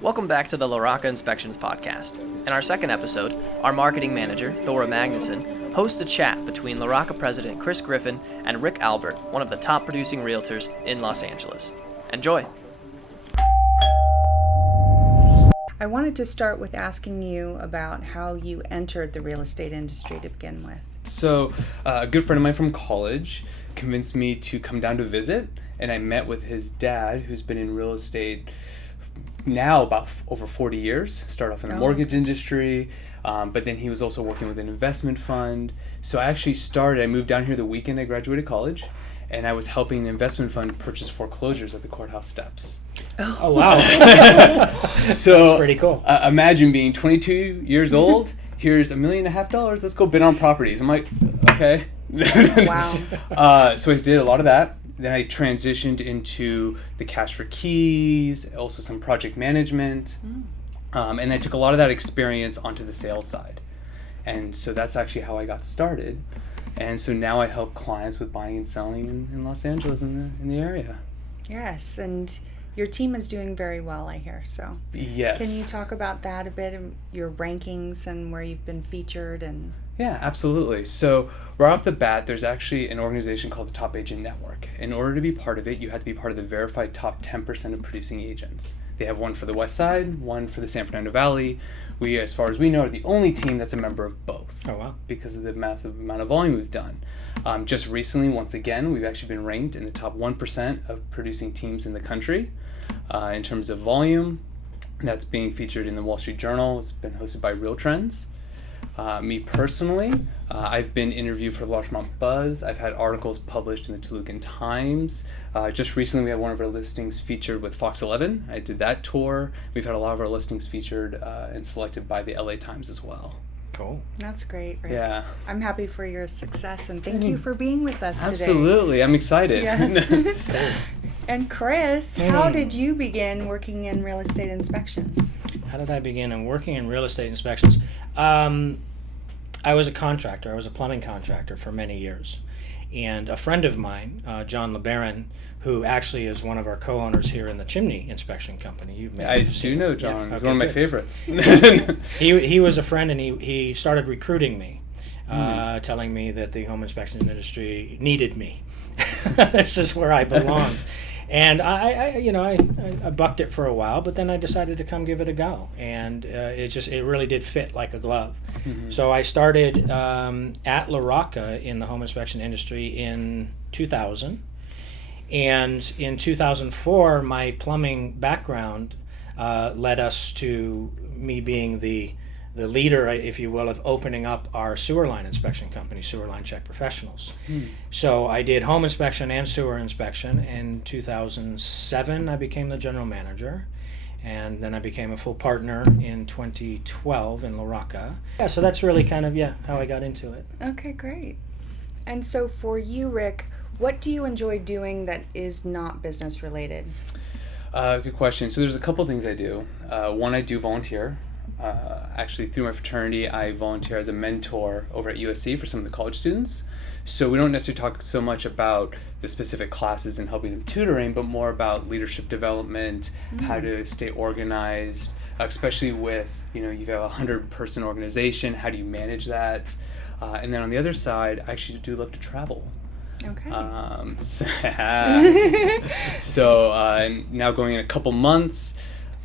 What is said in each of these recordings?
Welcome back to the LaRocca Inspections podcast. In our second episode, our marketing manager, Thora Magnusson, hosts a chat between LaRocca president Chris Griffin and Rick Albert, one of the top producing realtors in Los Angeles. Enjoy! I wanted to start with asking you about how you entered the real estate industry to begin with. So a good friend of mine from college convinced me to come down to visit, and I met with his dad, who's been in real estate now about over 40 years. Started off in the mortgage industry, but then he was also working with an investment fund. So I moved down here the weekend I graduated college, and I was helping the investment fund purchase foreclosures at the courthouse steps. Oh wow. So that's pretty cool. Imagine being 22 years old. Here's $1.5 million. Let's go bid on properties. I'm like, okay. Wow. So I did a lot of that. Then I transitioned into the cash for keys, also some project management. And I took a lot of that experience onto the sales side. And so that's actually how I got started. And so now I help clients with buying and selling in Los Angeles in the area. Yes, and your team is doing very well, I hear. So yes. Can you talk about that a bit, and your rankings and where you've been featured? And Yeah, absolutely. So right off the bat, there's actually an organization called the Top Agent Network. In order to be part of it, you have to be part of the verified top 10% of producing agents. They have one for the West Side, one for the San Fernando Valley. We, as far as we know, are the only team that's a member of both. Oh, wow. Because of the massive amount of volume we've done. Just recently, once again, we've actually been ranked in the top 1% of producing teams in the country in terms of volume. That's being featured in the Wall Street Journal. It's been hosted by Real Trends. Me personally, I've been interviewed for Larchmont Buzz. I've had articles published in the Tolucan Times. Just recently, we had one of our listings featured with Fox 11. I did that tour. We've had a lot of our listings featured and selected by the LA Times as well. Cool. that's great, Rick. Yeah. I'm happy for your success, and thank you for being with us today. Absolutely. I'm excited. Yes. And Chris, how did you begin working in real estate inspections? How did I begin in working in real estate inspections? I was a contractor. I was a plumbing contractor for many years. And a friend of mine, John LeBaron, who actually is one of our co-owners here in the Chimney Inspection Company. You've met I him. do know John. Yeah, He's okay, one of my good. favorites. He was a friend, and he started recruiting me, telling me that the home inspection industry needed me. This is where I belonged. And I bucked it for a while, but then I decided to come give it a go, and it really did fit like a glove. Mm-hmm. So I started at LaRocca in the home inspection industry in 2000, and in 2004, my plumbing background led us to me being the leader, if you will, of opening up our sewer line inspection company, Sewer Line Check Professionals. So I did home inspection and sewer inspection. In 2007, I became the general manager, and then I became a full partner in 2012 in LaRocca. Yeah, so that's really kind of, how I got into it. Okay, great. And so for you, Rick, what do you enjoy doing that is not business related? Good question. So there's a couple things I do. One, I do volunteer. Actually, through my fraternity, I volunteer as a mentor over at USC for some of the college students. So we don't necessarily talk so much about the specific classes and helping them tutoring, but more about leadership development, how to stay organized, especially with, you have a 100-person organization. How do you manage that? And then on the other side, I actually do love to travel. Okay. So now going in a couple months,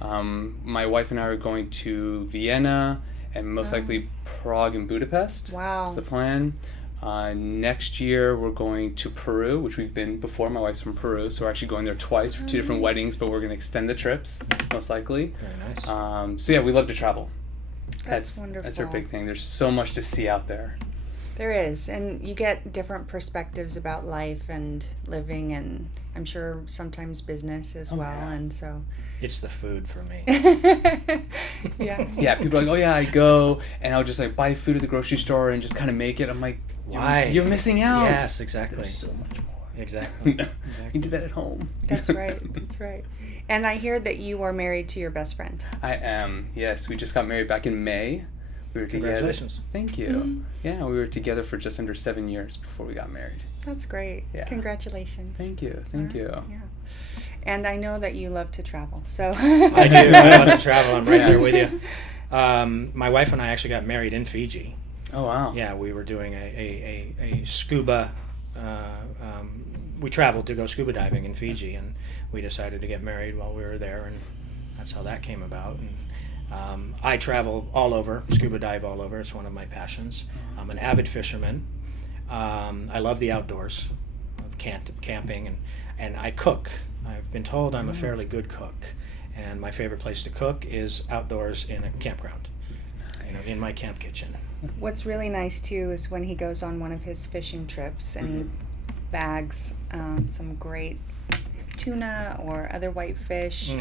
my wife and I are going to Vienna and most likely Prague and Budapest. Wow. That's the plan. Next year we're going to Peru, which we've been before. My wife's from Peru, so we're actually going there twice for two different weddings, but we're going to extend the trips, most likely. Very nice. So yeah, we love to travel. That's wonderful. That's our big thing. There's so much to see out there. There is, and you get different perspectives about life and living, and I'm sure sometimes business as well, yeah. And so... It's the food for me. Yeah. Yeah, people are like, oh yeah, I go, and I'll just like buy food at the grocery store and just kind of make it. I'm like, Why? You're missing out. Yes, exactly. There's so much more. Exactly. You can do that at home. That's right. That's right. And I hear that you are married to your best friend. I am. Yes, we just got married back in May. We were Congratulations. together. Thank you. Yeah, we were together for just under 7 years before we got married. That's great. Yeah. Congratulations. Thank you. Thank you. Yeah. And I know that you love to travel, so. I do. I love to travel. I'm right there with you. My wife and I actually got married in Fiji. Oh, wow. Yeah, we were doing a scuba. We traveled to go scuba diving in Fiji, and we decided to get married while we were there, and that's how that came about. And I travel all over, scuba dive all over. It's one of my passions. I'm an avid fisherman. I love the outdoors, camping, and I cook. I've been told I'm a fairly good cook, and my favorite place to cook is outdoors in a campground, in my camp kitchen. What's really nice too is when he goes on one of his fishing trips and he bags some great tuna or other whitefish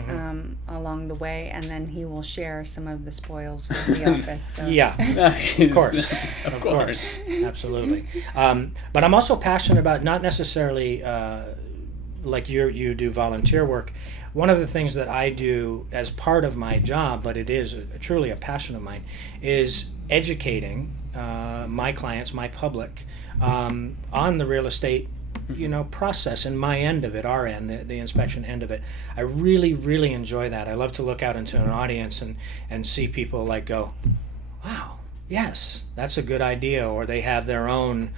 along the way, and then he will share some of the spoils with the office. So. Yeah, Nice. of course, absolutely. But I'm also passionate about not necessarily like you do volunteer work. One of the things that I do as part of my job, but it is truly a passion of mine, is educating my clients, my public, on the real estate process and my end of it, our end, the inspection end of it. I really, really enjoy that. I love to look out into an audience and see people like go, wow, yes, that's a good idea, or they have their own,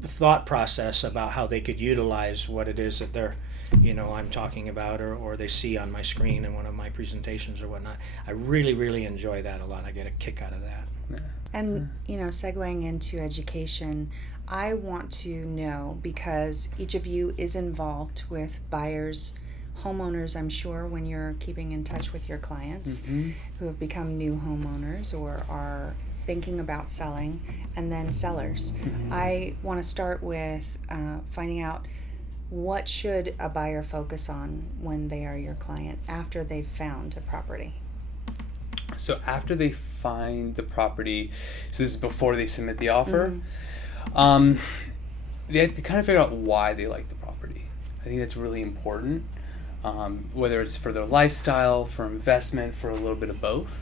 thought process about how they could utilize what it is that they're, I'm talking about, or they see on my screen in one of my presentations or whatnot. I really, really enjoy that a lot. I get a kick out of that. And, segueing into education, I want to know, because each of you is involved with buyers, homeowners, I'm sure, when you're keeping in touch with your clients who have become new homeowners or are thinking about selling, and then sellers. I want to start with finding out, what should a buyer focus on when they are your client after they've found a property? So after they find the property, so this is before they submit the offer, they kind of figure out why they like the property. I think that's really important, whether it's for their lifestyle, for investment, for a little bit of both.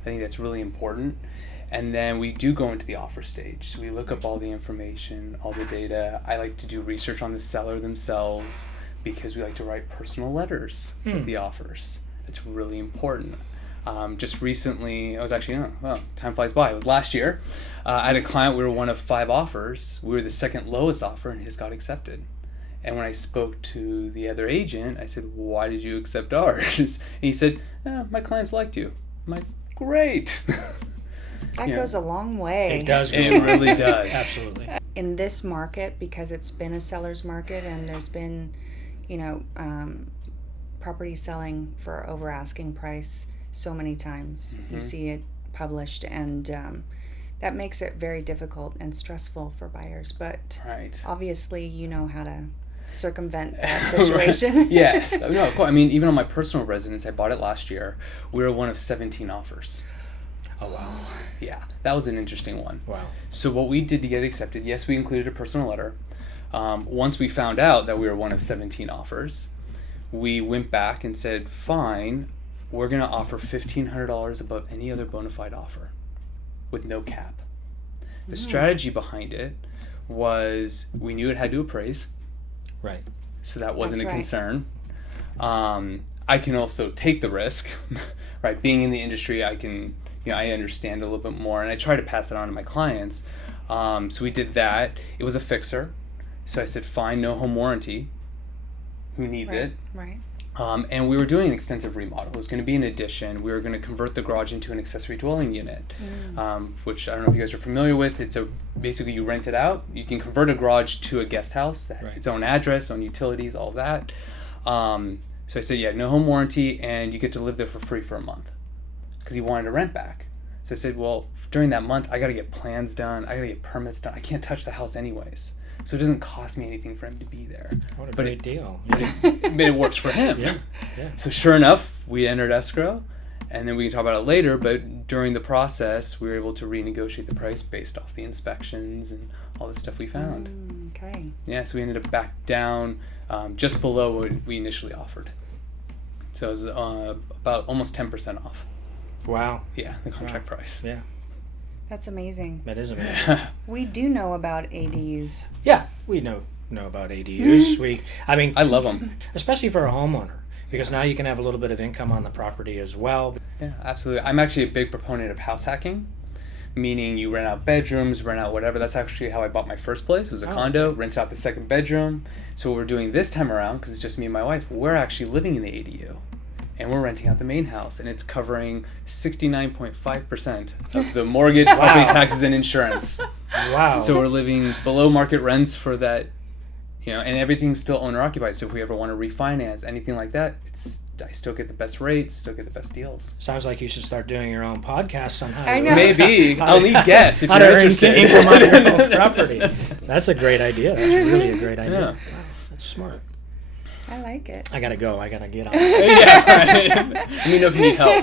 I think that's really important. And then we do go into the offer stage. So we look up all the information, all the data. I like to do research on the seller themselves because we like to write personal letters with the offers. It's really important. Just recently, I was actually, time flies by. It was last year. I had a client, we were one of 5 offers. We were the second lowest offer, and his got accepted. And when I spoke to the other agent, I said, why did you accept ours? And he said, my clients liked you. I'm like, great. That goes a long way. It does. It really does. Absolutely. In this market, because it's been a seller's market and there's been, property selling for OverAsking Price so many times. You see it published, and that makes it very difficult and stressful for buyers. But obviously you know how to circumvent that situation. Right. Yes. No, of course. I mean, even on my personal residence, I bought it last year. We were one of 17 offers. Oh, wow. Yeah, that was an interesting one. Wow. So what we did to get accepted, yes, we included a personal letter. Once we found out that we were one of 17 offers, we went back and said, fine, we're going to offer $1,500 above any other bona fide offer with no cap. The strategy behind it was we knew it had to appraise. Right. So that wasn't That's a right. concern. I can also take the risk, right? Being in the industry, I can, I understand a little bit more, and I try to pass it on to my clients. So we did that. It was a fixer. So I said, fine, no home warranty. Who needs it? Right. And we were doing an extensive remodel. It was going to be an addition. We were going to convert the garage into an accessory dwelling unit, which I don't know if you guys are familiar with. It's basically you rent it out. You can convert a garage to a guest house, that its own address, own utilities, all of that. So I said, no home warranty, and you get to live there for free for a month, because he wanted to rent back. So I said, well, during that month, I got to get plans done. I got to get permits done. I can't touch the house anyways. So it doesn't cost me anything for him to be there. What a great deal. But it works for him. Yeah. So sure enough, we entered escrow, and then we can talk about it later, but during the process, we were able to renegotiate the price based off the inspections and all the stuff we found. Okay. Yeah, so we ended up back down just below what we initially offered. So it was about almost 10% off. Wow. Yeah, the contract price. Yeah. That's amazing. That is amazing. We do know about ADUs. Yeah, we know know about ADUs. I love them. Especially for a homeowner, because now you can have a little bit of income on the property as well. Yeah, absolutely. I'm actually a big proponent of house hacking, meaning you rent out bedrooms, rent out whatever. That's actually how I bought my first place. It was a condo, rent out the second bedroom. So what we're doing this time around, because it's just me and my wife, we're actually living in the ADU. And we're renting out the main house, and it's covering 69.5% of the mortgage, property taxes, and insurance. Wow. So we're living below market rents for that, and everything's still owner-occupied. So if we ever want to refinance, anything like that, I still get the best rates, still get the best deals. Sounds like you should start doing your own podcast on how I to... know. Maybe. I'll need guests if how you're to earn interested. income on your own property. That's a great idea. That's really a great idea. Yeah. Wow, that's smart. I like it. I gotta go. I gotta get on. Yeah, right. Let me know if you need help.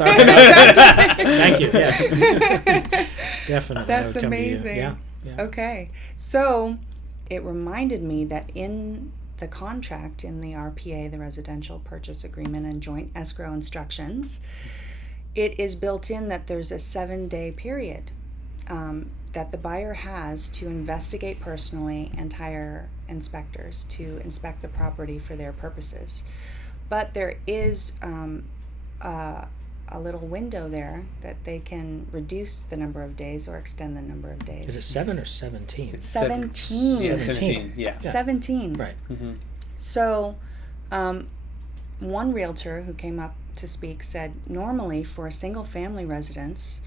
Thank you. Yes. Definitely. That's I would come to you. amazing. Yeah. Okay. So it reminded me that in the contract, in the RPA, the Residential Purchase Agreement and Joint Escrow Instructions, it is built in that there's a 7-day period that the buyer has to investigate personally and hire inspectors to inspect the property for their purposes. But there is a little window there that they can reduce the number of days or extend the number of days. Is it 7 or 17? It's 17. Yeah, 17. 17. Yeah. 17. Right. Mm-hmm. So, one realtor who came up to speak said normally for a single family residence,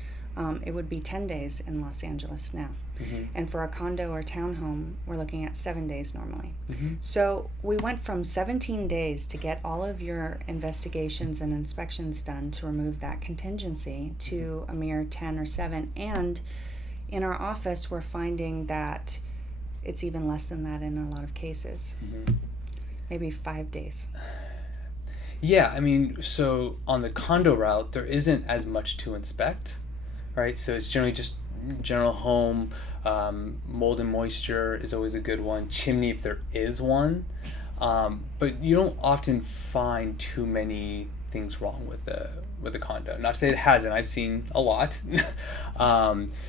it would be 10 days in Los Angeles now. Mm-hmm. And for a condo or townhome, we're looking at 7 days normally. Mm-hmm. So we went from 17 days to get all of your investigations and inspections done to remove that contingency to a mere 10 or 7. And in our office, we're finding that it's even less than that in a lot of cases. Mm-hmm. Maybe 5 days. Yeah, I mean, so on the condo route, there isn't as much to inspect, right? So it's generally just general home, mold and moisture is always a good one, chimney if there is one, but you don't often find too many things wrong with the condo. Not to say it hasn't, I've seen a lot.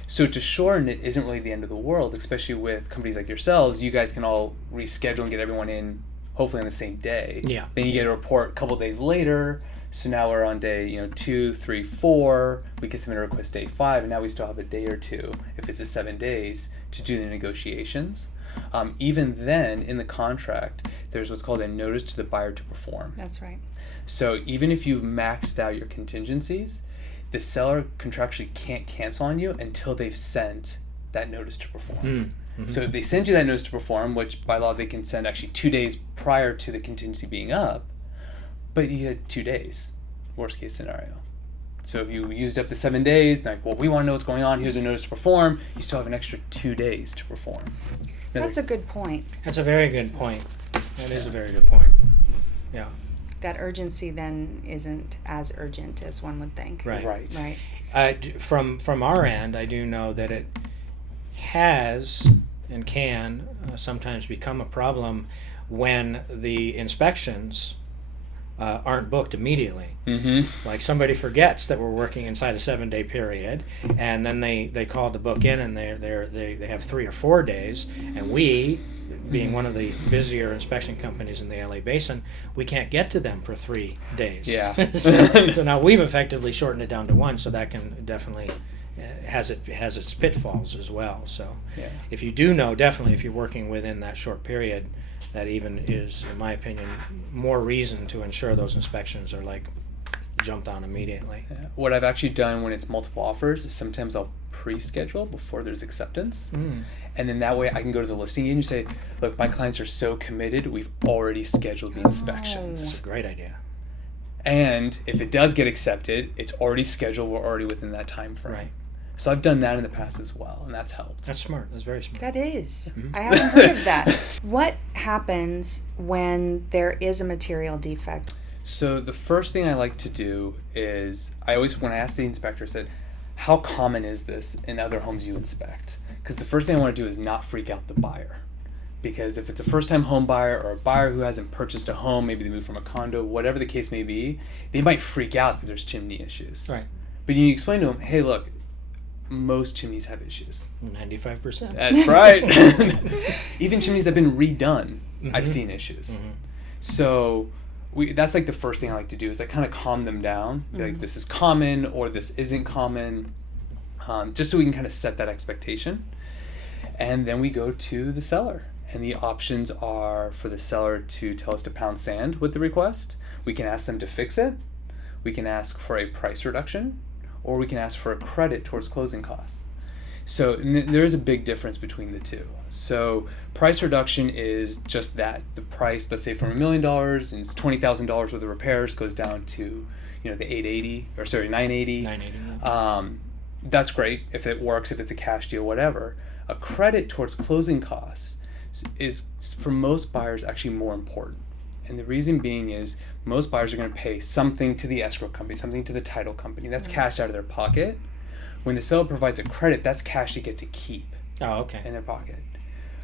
So to shorten it isn't really the end of the world, especially with companies like yourselves. You guys can all reschedule and get everyone in hopefully on the same day. Yeah. Then you get a report a couple days later. So now we're on day 2, 3, 4. We can submit a request day 5, and now we still have a day or two, if it's a 7 days, to do the negotiations. Even then, in the contract, there's what's called a notice to the buyer to perform. That's right. So even if you've maxed out your contingencies, the seller contractually can't cancel on you until they've sent that notice to perform. Mm-hmm. So if they send you that notice to perform, which by law they can send actually 2 days prior to the contingency being up, but you had 2 days, worst case scenario. So if you used up the 7 days, like, well, we want to know what's going on, here's a notice to perform, you still have an extra 2 days to perform. That's a good point. That's a very good point. That is a very good point. Yeah. That urgency then isn't as urgent as one would think. Right. Right. From our end, I do know that it has and can sometimes become a problem when the inspections aren't booked immediately. Mm-hmm. Like somebody forgets that we're working inside a 7-day period, and then they call to book in, and they have 3 or 4 days, and we, being one of the busier inspection companies in the LA Basin, we can't get to them for 3 days. Yeah. so now we've effectively shortened it down to 1, so that can definitely has its pitfalls as well. So Yeah. if you do know, definitely if you're working within that short period, that even is, in my opinion, more reason to ensure those inspections are like jumped on immediately. Yeah. What I've actually done when it's multiple offers is sometimes I'll pre-schedule before there's acceptance. And then that way I can go to the listing agent and say, look, my clients are so committed, we've already scheduled the inspections. That's a great idea. And if it does get accepted, it's already scheduled, we're already within that time frame. Right. So I've done that in the past as well, and that's helped. That's smart. That's very smart. That is. I haven't heard of that. What happens when there is a material defect? So the first thing I like to do is, when I ask the inspector, I said, how common is this in other homes you inspect? Because the first thing I want to do is not freak out the buyer. Because if it's a first-time home buyer or a buyer who hasn't purchased a home, maybe they moved from a condo, whatever the case may be, they might freak out that there's chimney issues. Right. But you explain to them, hey, look, most chimneys have issues. 95%. That's right. Even chimneys that have been redone, I've seen issues. So that's like the first thing I like to do is I kind of calm them down. Like, this is common or this isn't common, just so we can kind of set that expectation. And then we go to the seller. And the options are for the seller to tell us to pound sand with the request. We can ask them to fix it. We can ask for a price reduction, or we can ask for a credit towards closing costs. So there is a big difference between the two. So price reduction is just that. The price, let's say from $1 million and it's $20,000 worth of repairs, goes down to, the 980. 980. That's great if it works, if it's a cash deal, whatever. A credit towards closing costs is, for most buyers, actually more important. And the reason being is most buyers are going to pay something to the escrow company, something to the title company. That's cash out of their pocket. When the seller provides a credit, that's cash they get to keep in their pocket.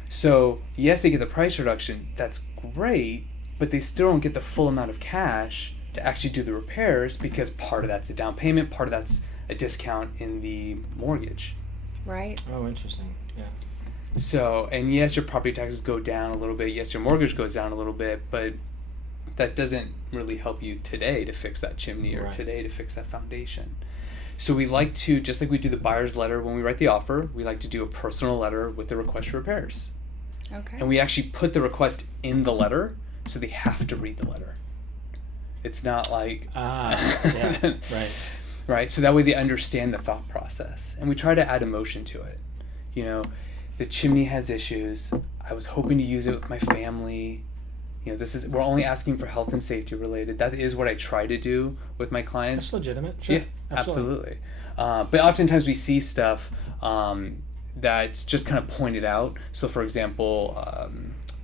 So yes, they get the price reduction. That's great, but they still don't get the full amount of cash to actually do the repairs, because part of that's a down payment, part of that's a discount in the mortgage. Right. Oh, interesting. Yeah. So, and yes, your property taxes go down a little bit. Yes, your mortgage goes down a little bit, but that doesn't really help you today to fix that chimney or today to fix that foundation. So we like to, just like we do the buyer's letter when we write the offer, we like to do a personal letter with the request for repairs. Okay. And we actually put the request in the letter, so they have to read the letter. It's not like... right. Right, so that way they understand the thought process. And we try to add emotion to it. The chimney has issues. I was hoping to use it with my family. We're only asking for health and safety related. That is what I try to do with my clients. That's legitimate. Sure. Yeah, absolutely. But oftentimes we see stuff that's just kind of pointed out. So for example,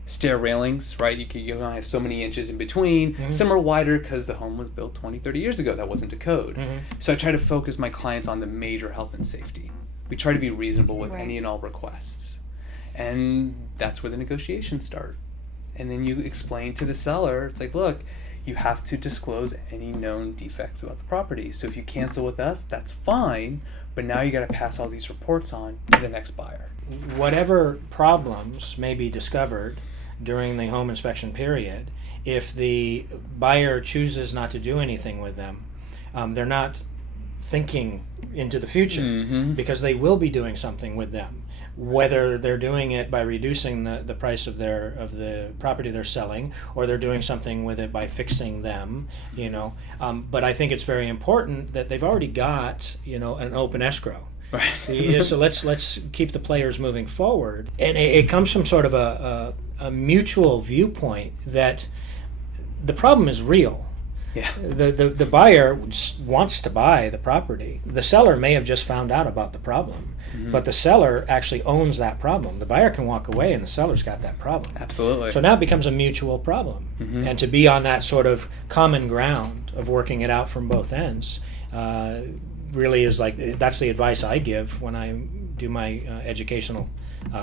stair railings, right? You only have so many inches in between. Some are wider because the home was built 20, 30 years ago. That wasn't a code. So I try to focus my clients on the major health and safety. We try to be reasonable with any and all requests. And that's where the negotiations start. And then you explain to the seller, it's like, look, you have to disclose any known defects about the property. So if you cancel with us, that's fine, but now you got to pass all these reports on to the next buyer. Whatever problems may be discovered during the home inspection period, if the buyer chooses not to do anything with them, they're not thinking into the future, because they will be doing something with them, whether they're doing it by reducing the price of the property they're selling, or they're doing something with it by fixing them, but I think it's very important that they've already got an open escrow. Right. So let's keep the players moving forward, and it comes from sort of a mutual viewpoint that the problem is real. Yeah. The buyer wants to buy the property. The seller may have just found out about the problem, but the seller actually owns that problem. The buyer can walk away and the seller's got that problem. Absolutely. So now it becomes a mutual problem. And to be on that sort of common ground of working it out from both ends really is that's the advice I give when I do my educational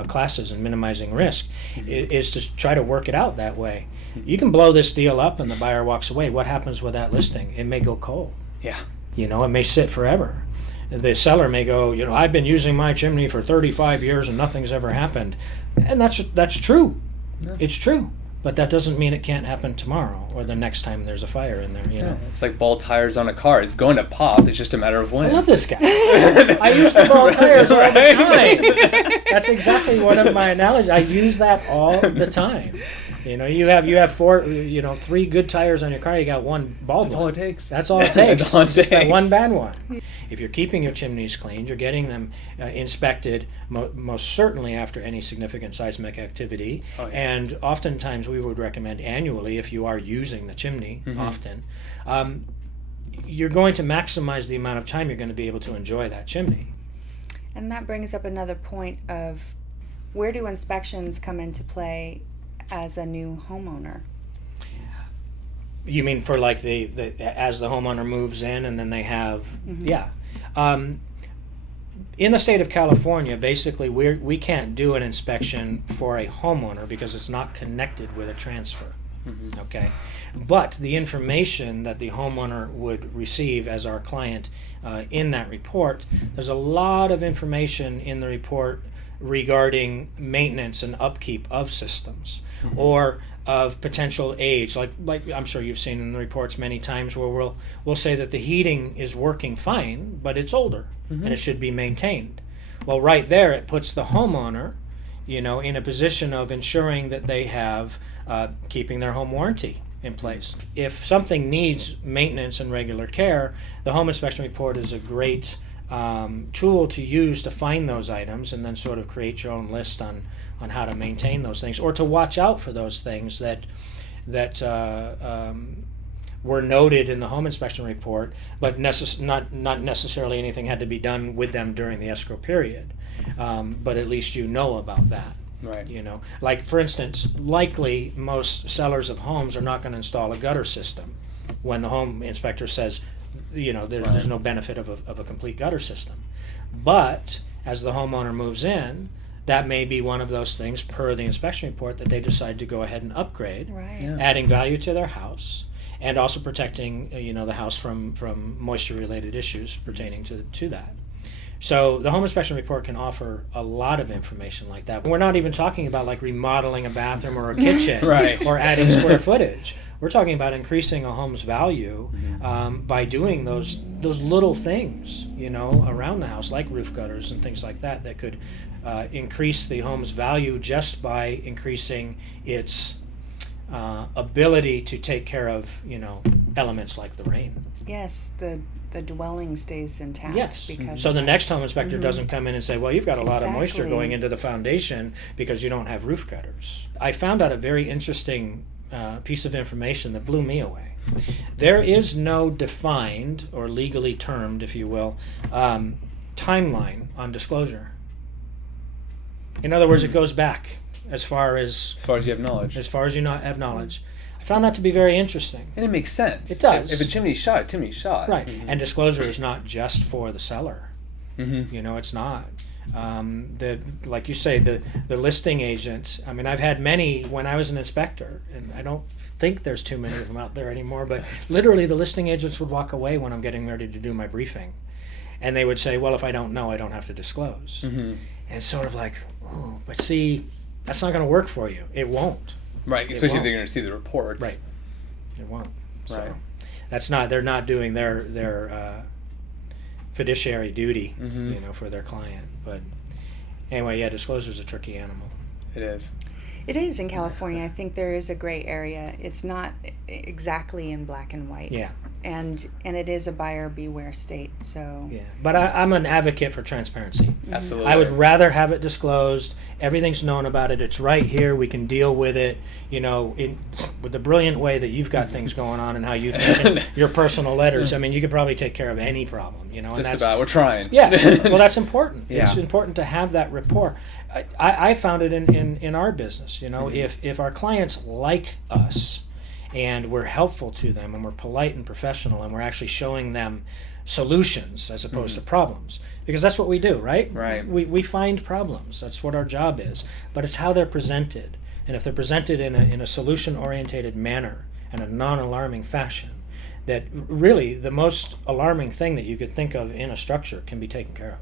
classes in minimizing risk, is to try to work it out that way. You can blow this deal up and the buyer walks away. What happens with that listing? It may go cold. Yeah. It may sit forever. The seller may go, I've been using my chimney for 35 years and nothing's ever happened. And that's true. Yeah. It's true. But that doesn't mean it can't happen tomorrow or the next time there's a fire in there, know. It's like ball tires on a car. It's going to pop. It's just a matter of when. I love this guy. I use the ball tires all the time. That's exactly one of my analogies. I use that all the time. You have four, 3 good tires on your car. You got one bald one. That's all it takes. That's all it takes. That's all it takes. That one bad one. If you're keeping your chimneys cleaned, you're getting them inspected most certainly after any significant seismic activity. Oh, yeah. And oftentimes we would recommend annually if you are using the chimney often. You're going to maximize the amount of time you're going to be able to enjoy that chimney. And that brings up another point of where do inspections come into play as a new homeowner? You mean for the as the homeowner moves in and then they have in the state of California, basically we can't do an inspection for a homeowner because it's not connected with a transfer. Okay, but the information that the homeowner would receive as our client in that report, there's a lot of information in the report regarding maintenance and upkeep of systems, or of potential age, like I'm sure you've seen in the reports many times, where we'll say that the heating is working fine, but it's older and it should be maintained. Well, right there, it puts the homeowner, in a position of ensuring that they have keeping their home warranty in place. If something needs maintenance and regular care, the home inspection report is a great tool to use to find those items, and then sort of create your own list on how to maintain those things, or to watch out for those things that were noted in the home inspection report, but not necessarily anything had to be done with them during the escrow period. But at least about that. Right. Like, for instance, likely most sellers of homes are not going to install a gutter system when the home inspector says, there's no benefit of a complete gutter system. But as the homeowner moves in, that may be one of those things, per the inspection report, that they decide to go ahead and upgrade, adding value to their house, and also protecting the house from moisture related issues pertaining to that. So the home inspection report can offer a lot of information like that. We're not even talking about like remodeling a bathroom or a kitchen Right. or adding square footage. We're talking about increasing a home's value by doing those little things, around the house, like roof gutters and things like that, that could increase the home's value just by increasing its ability to take care of, elements like the rain. Yes, the dwelling stays intact. Yes. Because So the next home inspector doesn't come in and say, well, you've got a lot of moisture Exactly. going into the foundation because you don't have roof gutters. I found out a very interesting piece of information that blew me away. There is no defined, or legally termed, if you will, timeline on disclosure. In other words, it goes back as far as As far as you have knowledge. have knowledge. I found that to be very interesting. And it makes sense. It does. If a chimney's shot, chimney's shot. Right, and disclosure is not just for the seller. It's not. Like you say, the listing agent. I mean, I've had many when I was an inspector, and I don't think there's too many of them out there anymore. But literally, the listing agents would walk away when I'm getting ready to do my briefing, and they would say, "Well, if I don't know, I don't have to disclose." And it's sort of like, oh, but see, that's not going to work for you. It won't. Right, especially if they're going to see the reports. Right. It won't. So Right. that's not. They're not doing their fiduciary duty, for their client. But anyway, yeah, disclosure is a tricky animal. It is. It is in California. I think there is a gray area. It's not exactly in black and white. Yeah. And it is a buyer beware state. So Yeah. But I'm an advocate for transparency. Absolutely. I would rather have it disclosed. Everything's known about it. It's right here. We can deal with it. With the brilliant way that you've got things going on and how you think in your personal letters. I mean, you could probably take care of any problem. And Just that's about. We're trying. Yeah, well, that's important. Yeah. It's important to have that rapport. I found it in our business. If our clients like us, and we're helpful to them, and we're polite and professional, and we're actually showing them solutions as opposed to problems, because that's what we do, right? Right. We find problems. That's what our job is. But it's how they're presented, and if they're presented in a solution-oriented manner and a non-alarming fashion, that really the most alarming thing that you could think of in a structure can be taken care of.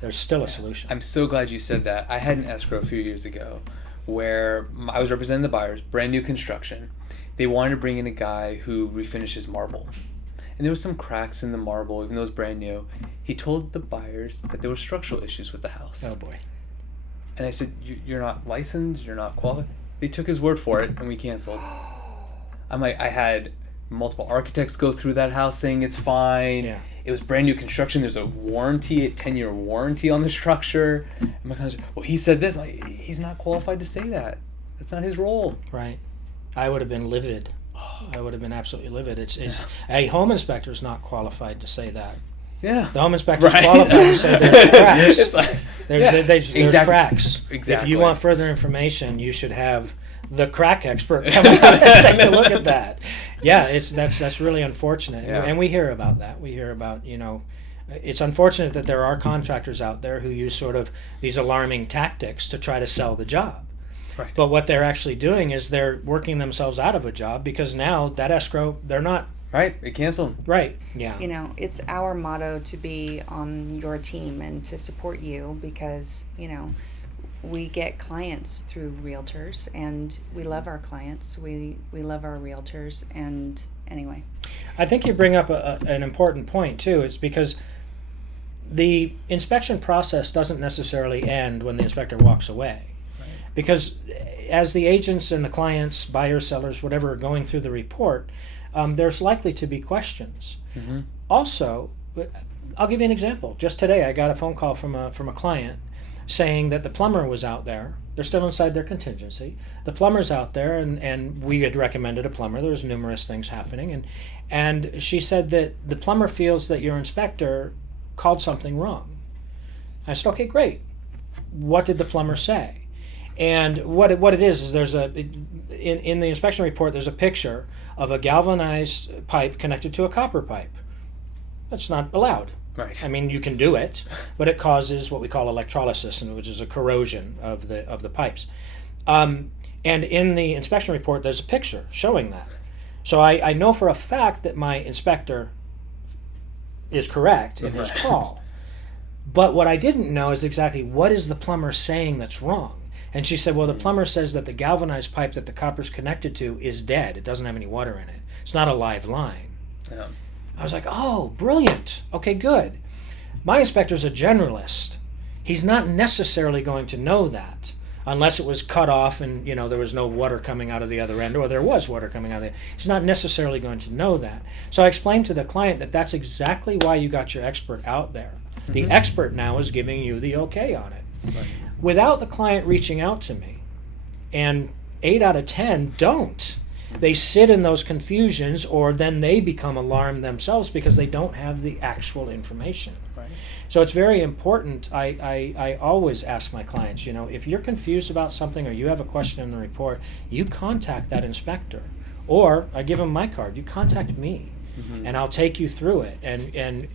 There's still a solution. I'm so glad you said that. I had an escrow a few years ago where I was representing the buyers, brand new construction. They wanted to bring in a guy who refinishes marble. And there was some cracks in the marble, even though it was brand new. He told the buyers that there were structural issues with the house. Oh boy. And I said, you're not licensed, you're not qualified. They took his word for it, and we canceled. I'm like, I had multiple architects go through that house saying it's fine. Yeah. It was brand new construction. There's a warranty, a 10-year warranty on the structure. And my client's like, well, he said this. Like, he's not qualified to say that. That's not his role. Right. I would have been livid. I would have been absolutely livid. A home inspector is not qualified to say that. Yeah. The home inspector is qualified to say there's cracks. It's like, There's exactly. cracks. Exactly. If you want further information, you should have the crack expert come out and take a look at that. Yeah, that's really unfortunate. Yeah. And we hear about that. We hear about, it's unfortunate that there are contractors out there who use sort of these alarming tactics to try to sell the job. Right. But what they're actually doing is they're working themselves out of a job because now that escrow, they're not. Right, it canceled. Right, yeah. You know, it's our motto to be on your team and to support you because, you know, we get clients through realtors and we love our clients. We love our realtors. And anyway. I think you bring up an important point too. It's because the inspection process doesn't necessarily end when the inspector walks away. Right. Because as the agents and the clients, buyers, sellers, whatever, are going through the report, there's likely to be questions. Mm-hmm. Also, I'll give you an example. Just today I got a phone call from a client saying that the plumber was out there. They're still inside their contingency. The plumber's out there, and we had recommended a plumber. There was numerous things happening. And she said that the plumber feels that your inspector called something wrong. I said, okay, great. What did the plumber say? And what it is there's in the inspection report, there's a picture of a galvanized pipe connected to a copper pipe. That's not allowed. Right. I mean, you can do it, but it causes what we call electrolysis, which is a corrosion of the pipes. And in the inspection report, there's a picture showing that. So I know for a fact that my inspector is correct in his call. But what I didn't know is exactly what is the plumber saying that's wrong. And she said, well, the plumber says that the galvanized pipe that the copper's connected to is dead. It doesn't have any water in it. It's not a live line. Yeah. I was like, oh, brilliant. Okay, good. My inspector's a generalist. He's not necessarily going to know that unless it was cut off and, you know, there was no water coming out of the other end, or there was water coming out of the end. He's not necessarily going to know that. So I explained to the client that that's exactly why you got your expert out there. Mm-hmm. The expert now is giving you the okay on it. Right. Without the client reaching out to me, and 8 out of 10 don't. They sit in those confusions, or then they become alarmed themselves because they don't have the actual information. Right. So it's very important. I always ask my clients, you know, if you're confused about something or you have a question in the report, you contact that inspector. Or I give them my card. You contact me, and I'll take you through it. And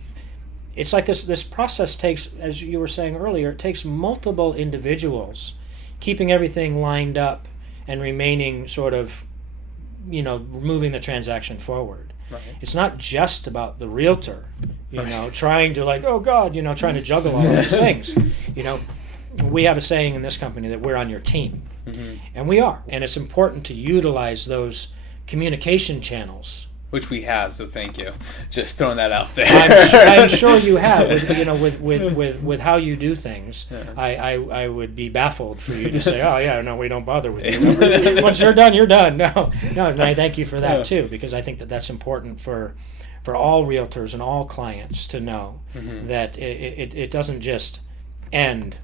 it's like this process takes, as you were saying earlier, it takes multiple individuals keeping everything lined up and remaining sort of, you know, moving the transaction forward. Right. It's not just about the realtor, you know, trying to like, oh God, you know, trying to juggle all of these things. You know, we have a saying in this company that we're on your team. And we are. And it's important to utilize those communication channels. Which we have, so thank you. Just throwing that out there. I'm sure you have. With, you know, with how you do things, yeah. I would be baffled for you to say, oh yeah, no, we don't bother with you. Once you're done, you're done. No, and I thank you for that too, because I think that that's important for all realtors and all clients to know that it doesn't just end,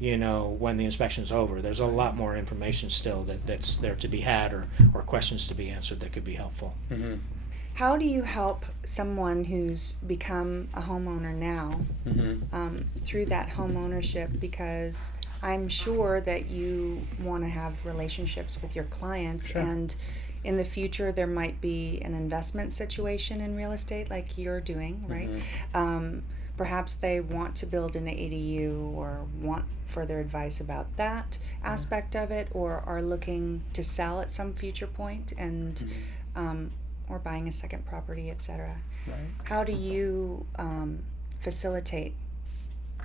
you know, when the inspection's over. There's a lot more information still that's there to be had, or questions to be answered that could be helpful. How do you help someone who's become a homeowner now through that home ownership? Because I'm sure that you want to have relationships with your clients, sure. And in the future there might be an investment situation in real estate like you're doing, right? Perhaps they want to build an ADU or want further advice about that aspect of it, or are looking to sell at some future point, and or buying a second property, etc. Right. How do you facilitate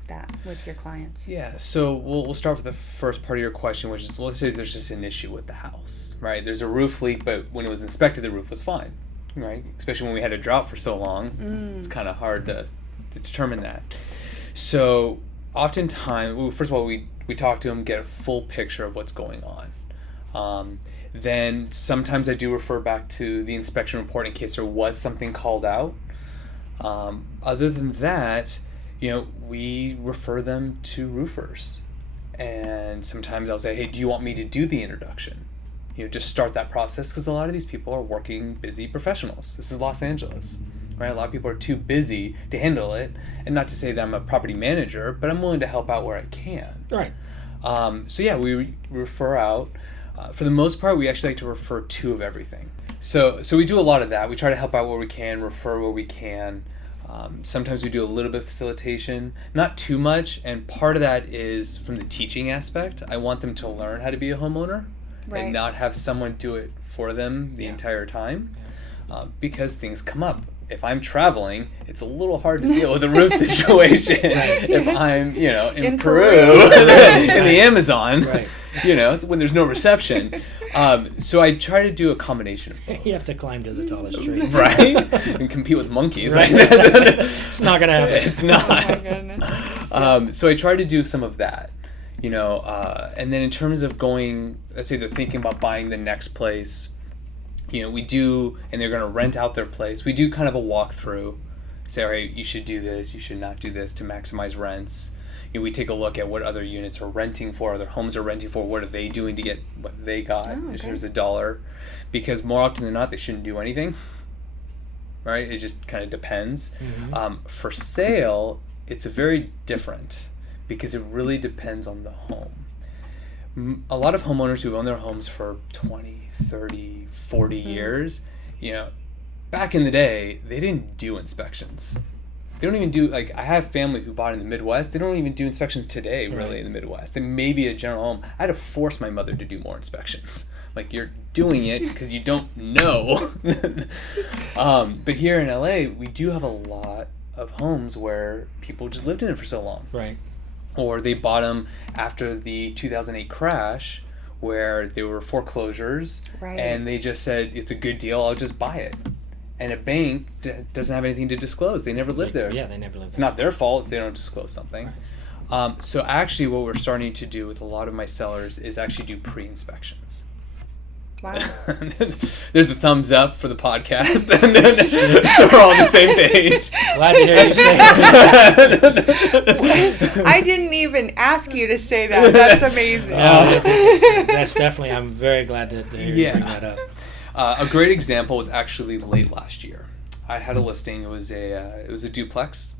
that with your clients? Yeah, so we'll start with the first part of your question, which is, let's say there's just an issue with the house, right? There's a roof leak, but when it was inspected, the roof was fine, right? Especially when we had a drought for so long, it's kind of hard to determine that. So oftentimes, first of all, we talk to them, get a full picture of what's going on. Then sometimes I do refer back to the inspection report in case there was something called out. Other than that, you know, we refer them to roofers. And sometimes I'll say, hey, do you want me to do the introduction? You know, just start that process, because a lot of these people are working, busy professionals. This is Los Angeles, right? A lot of people are too busy to handle it. And not to say that I'm a property manager, but I'm willing to help out where I can. Right. So yeah, we refer out. For the most part, we actually like to refer two of everything. So we do a lot of that. We try to help out where we can, refer where we can. Sometimes we do a little bit of facilitation, not too much, and part of that is from the teaching aspect. I want them to learn how to be a homeowner and not have someone do it for them the entire time, because things come up. If I'm traveling, it's a little hard to deal with a roof situation. If I'm, in Peru, in the Amazon, when there's no reception. So I try to do a combination of both. You have to climb to the tallest tree. Right? And compete with monkeys. Right. It's not going to happen. It's not. Oh my goodness. So I try to do some of that, and then in terms of going, let's say they're thinking about buying the next place, we do, and they're going to rent out their place. We do kind of a walkthrough, say, all right, you should do this, you should not do this to maximize rents. We take a look at what other units are renting for, other homes are renting for, what are they doing to get what they got in terms of dollar. Because more often than not, they shouldn't do anything, right? It just kind of depends. For sale, it's very different because it really depends on the home. A lot of homeowners who've owned their homes for 20, 30, 40 years, back in the day, they didn't do inspections. They don't even do, I have family who bought in the Midwest. They don't even do inspections today, really, in the Midwest. And maybe a general home. I had to force my mother to do more inspections. You're doing it because you don't know. But here in LA, we do have a lot of homes where people just lived in it for so long. Right. Or they bought them after the 2008 crash, where there were foreclosures. Right. And they just said, it's a good deal, I'll just buy it. And a bank doesn't have anything to disclose. They never lived there. Yeah, they never lived there. It's not their fault if they don't disclose something. Right. So actually what we're starting to do with a lot of my sellers is actually do pre-inspections. Wow. There's a thumbs up for the podcast. And then, so we're all on the same page. Glad to hear you say that. I didn't even ask you to say that. That's amazing. That's definitely, I'm very glad to hear you bring that up. A great example was actually late last year. I had a listing. It was a duplex.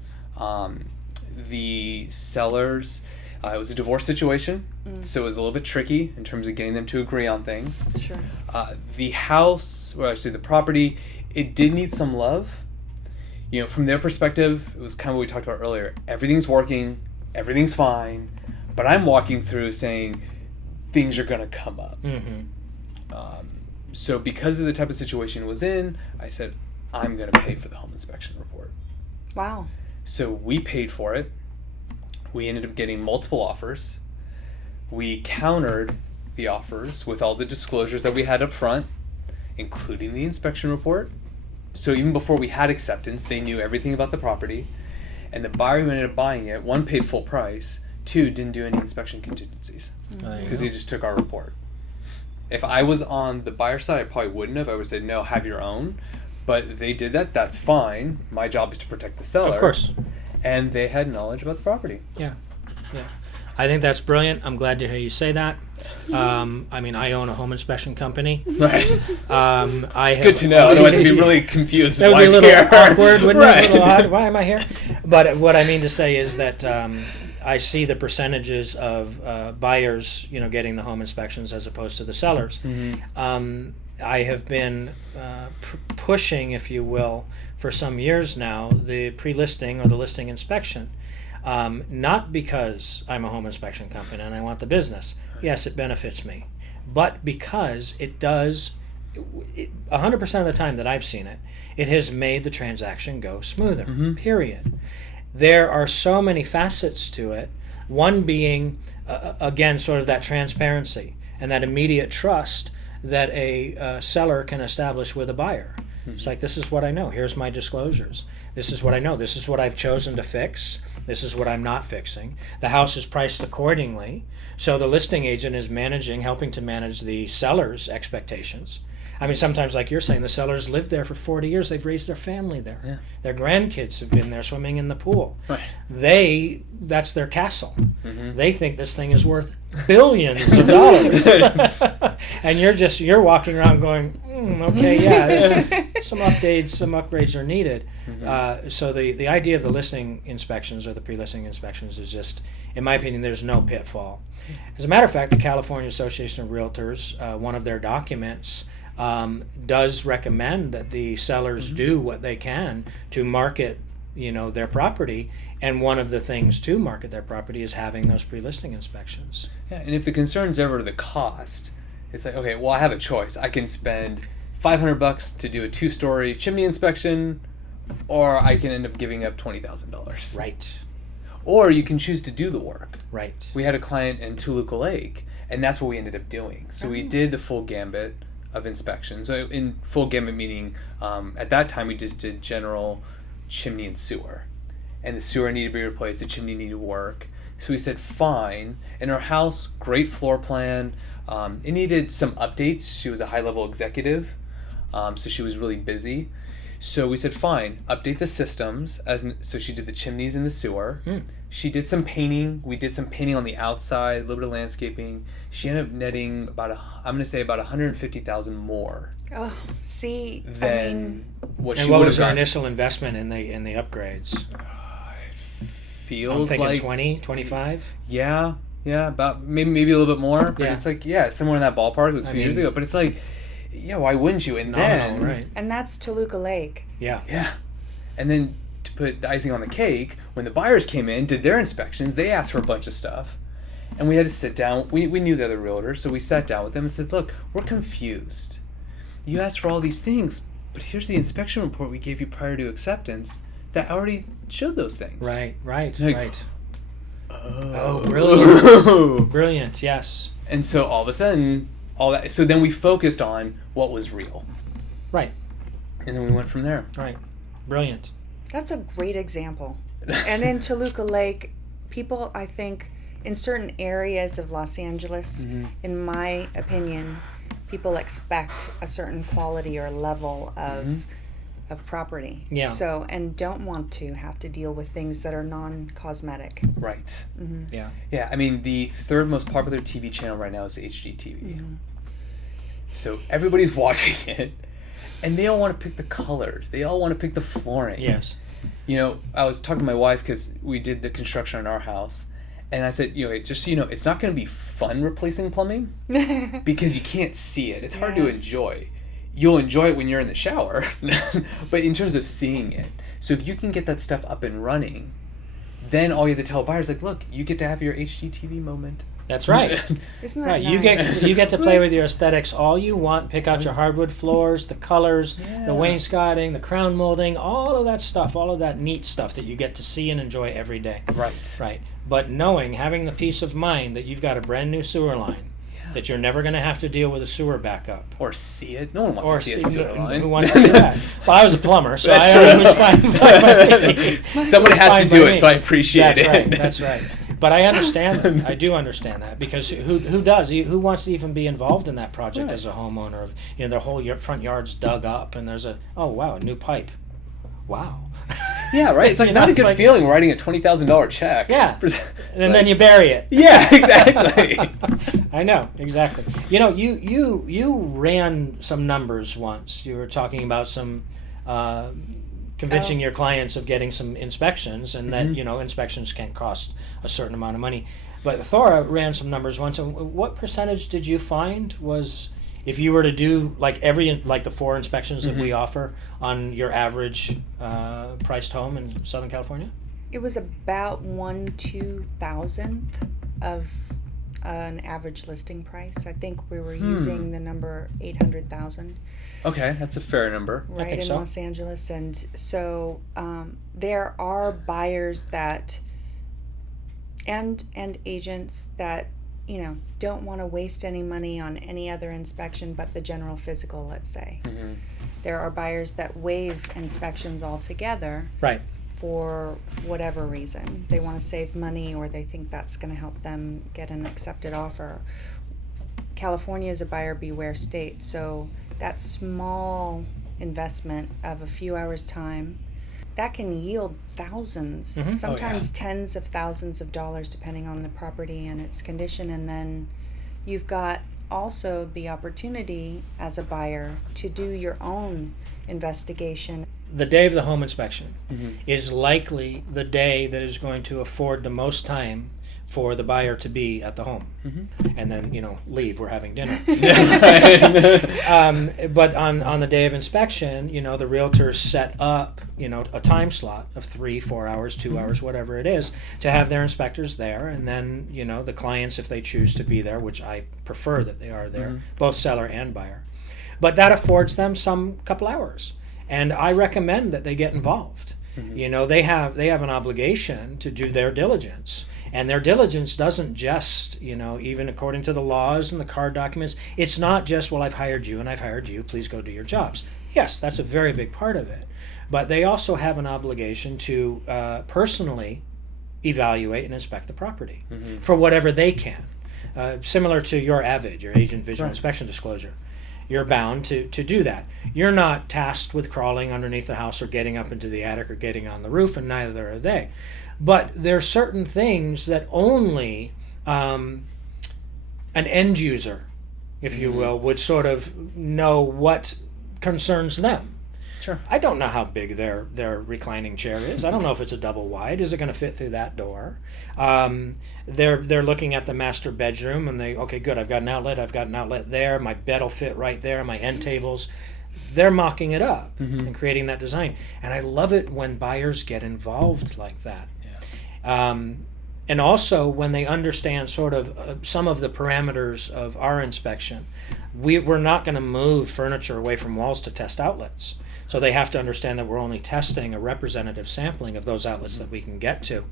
The sellers, it was a divorce situation, so it was a little bit tricky in terms of getting them to agree on things. Sure. The house, or actually the property, it did need some love. From their perspective, it was kind of what we talked about earlier. Everything's working, everything's fine, but I'm walking through saying things are going to come up. So because of the type of situation it was in, I said, I'm going to pay for the home inspection report. Wow. So we paid for it. We ended up getting multiple offers. We countered the offers with all the disclosures that we had up front, including the inspection report. So even before we had acceptance, they knew everything about the property. And the buyer who ended up buying it, one, paid full price, two, didn't do any inspection contingencies because they just took our report. If I was on the buyer side, I probably wouldn't have. I would have said, no, have your own. But they did that. That's fine. My job is to protect the seller. Of course. And they had knowledge about the property. Yeah. I think that's brilliant. I'm glad to hear you say that. I own a home inspection company. Right. It's good to know. Otherwise, I'd be really confused. That would be a little awkward, wouldn't it? A little odd. Why am I here? But what I mean to say is that I see the percentages of buyers, getting the home inspections as opposed to the sellers. I have been pushing, if you will, for some years now, the pre-listing or the listing inspection. Not because I'm a home inspection company and I want the business. Yes, it benefits me. But because it does, 100% of the time that I've seen it, it has made the transaction go smoother, period. There are so many facets to it, one being, again, sort of that transparency and that immediate trust that a seller can establish with a buyer. It's like, this is what I know. Here's my disclosures. This is what I know. This is what I've chosen to fix. This is what I'm not fixing. The house is priced accordingly. So the listing agent is helping to manage the seller's expectations. I mean, sometimes, like you're saying, the sellers lived there for 40 years. They've raised their family there. Yeah. Their grandkids have been there swimming in the pool. Right. That's their castle. They think this thing is worth billions of dollars. And you're walking around going, okay, there's some upgrades are needed. So the idea of the listing inspections or the pre-listing inspections is just, in my opinion, there's no pitfall. As a matter of fact, the California Association of Realtors, one of their documents, does recommend that the sellers do what they can to market their property. And one of the things to market their property is having those pre-listing inspections. Yeah, and if the concern's ever the cost, it's like, okay, well, I have a choice. I can spend $500 to do a 2-story chimney inspection, or I can end up giving up $20,000. Right. Or you can choose to do the work. Right. We had a client in Toluca Lake, and that's what we ended up doing. So we did the full gambit of inspections. So in full gambit meaning, at that time we just did general chimney and sewer. And the sewer needed to be replaced, the chimney needed work. So we said, fine. In our house, great floor plan. It needed some updates. She was a high-level executive, so she was really busy. So we said, fine, update the systems. So she did the chimneys and the sewer. She did some painting. We did some painting on the outside, a little bit of landscaping. She ended up netting about $150,000 more Oh, see, than what And she what would was have her gotten. initial investment in the upgrades? I'm Feels thinking like 20, 25? Yeah, about maybe a little bit more. But Yeah. it's like, somewhere in that ballpark. It was a few years ago. But it's like, why wouldn't you? And then, right. and that's Toluca Lake. Yeah. And then to put the icing on the cake, when the buyers came in, did their inspections, they asked for a bunch of stuff. And we had to sit down. We knew the other realtors, so we sat down with them and said, look, we're confused. You asked for all these things, but here's the inspection report we gave you prior to acceptance that already showed those things. Right. Like, Oh, brilliant. Brilliant, yes. And so all of a sudden, so then we focused on what was real. Right. And then we went from there. Right. Brilliant. That's a great example. And in Toluca Lake, people, I think, in certain areas of Los Angeles, in my opinion, people expect a certain quality or level of property. Yeah. So, and don't want to have to deal with things that are non-cosmetic. Right. Yeah. Yeah, I mean, the third most popular TV channel right now is HGTV. So everybody's watching it, and they all want to pick the colors. They all want to pick the flooring. Yes. I was talking to my wife because we did the construction on our house, and I said, just so you know, it's not going to be fun replacing plumbing because you can't see it. It's hard to enjoy. You'll enjoy it when you're in the shower, but in terms of seeing it. So if you can get that stuff up and running, then all you have to tell buyers, like, look, you get to have your HGTV moment. That's right. Isn't that Right. nice? You get to play with your aesthetics all you want. Pick out your hardwood floors, the colors, the wainscoting, the crown molding, all of that stuff, all of that neat stuff that you get to see and enjoy every day. Right. Right. But having the peace of mind that you've got a brand new sewer line, that you're never going to have to deal with a sewer backup. Or see it. No one wants to see a sewer line. Who wants to see that? Well, I was a plumber, so That's it was fine by me. Somebody has to do it, so I appreciate That's it. right. That's right. But I understand that. I do understand that, because who does? Who wants to even be involved in that project as a homeowner? Their whole front yard's dug up, and there's a new pipe. Wow. Yeah, right. It's like not a good feeling writing a $20,000 check. Yeah. And then you bury it. Yeah, exactly. I know, exactly. You ran some numbers once. You were talking about some convincing your clients of getting some inspections, and that inspections can cost a certain amount of money. But Thora ran some numbers once, and what percentage did you find was, if you were to do like the 4 inspections that we offer on your average priced home in Southern California? It was about 1/2,000th of an average listing price. I think we were using the number 800,000. Okay, that's a fair number. Right, think in so. Los Angeles. And so there are buyers that and agents that don't want to waste any money on any other inspection but the general physical, let's say. There are buyers that waive inspections altogether. Right. For whatever reason. They want to save money, or they think that's going to help them get an accepted offer. California is a buyer beware state, so that small investment of a few hours time, that can yield thousands, sometimes tens of thousands of dollars, depending on the property and its condition. And then you've got also the opportunity as a buyer to do your own investigation. The day of the home inspection is likely the day that is going to afford the most time for the buyer to be at the home, and then leave. We're having dinner. But on the day of inspection, the realtors set up a time slot of 3-4 hours, 2 hours, whatever it is, to have their inspectors there, and then the clients, if they choose to be there, which I prefer that they are there, both seller and buyer. But that affords them some couple hours, and I recommend that they get involved. They have an obligation to do their diligence. And their diligence doesn't just, even according to the laws and the card documents, it's not just, well, I've hired you and I've hired you, please go do your jobs. Yes, that's a very big part of it. But they also have an obligation to personally evaluate and inspect the property for whatever they can. Similar to your AVID, your Agent Visual Inspection Disclosure. You're bound to do that. You're not tasked with crawling underneath the house or getting up into the attic or getting on the roof, and neither are they. But there are certain things that only an end user, if you will, would sort of know what concerns them. Sure. I don't know how big their reclining chair is. I don't know if it's a double wide. Is it going to fit through that door? They're looking at the master bedroom and okay, good. I've got an outlet there. My bed will fit right there. My end tables. They're mocking it up and creating that design. And I love it when buyers get involved like that. And also when they understand sort of some of the parameters of our inspection. We're not going to move furniture away from walls to test outlets. So they have to understand that we're only testing a representative sampling of those outlets that we can get to.